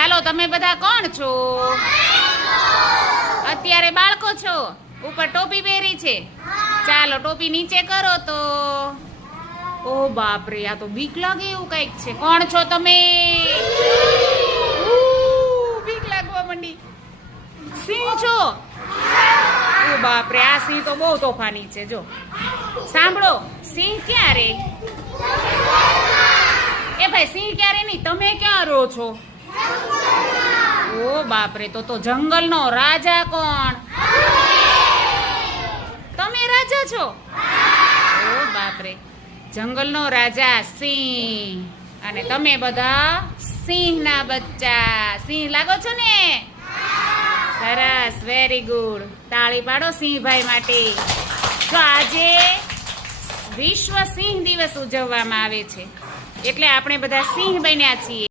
ચાલો તમે બધા કોણ છો? અત્યારે બાળકો છો. ઉપર ટોપી પહેરી છે. ચાલો ટોપી નીચે કરો તો. ઓ બાપરે, આ તો બીક લાગે એવું કઈક છે. કોણ છો તમે? બીક લાગવા માંડી. સિંહ છો? ઓ બાપરે, આ સિંહ તો બહુ તોફાની છે. જો સાંભળો, સિંહ ક્યાં રે? એ ભાઈ સિંહ ક્યાં રે નહીં, તમે ક્યાં રહો છો? ઓ બાપરે, તો જંગલનો રાજા કોણ? તમે રાજા છો? ઓ બાપરે, જંગલનો રાજા સિંહ. અને તમે બધા સિંહના બચ્ચા. સિંહ લાગો છો ને? સરસ, વેરી ગુડ. તાળી પાડો સિંહભાઈ માટે. તો આજે વિશ્વ સિંહ દિવસ ઉજવવામાં આવે છે, એટલે આપણે બધા સિંહ બન્યા છીએ.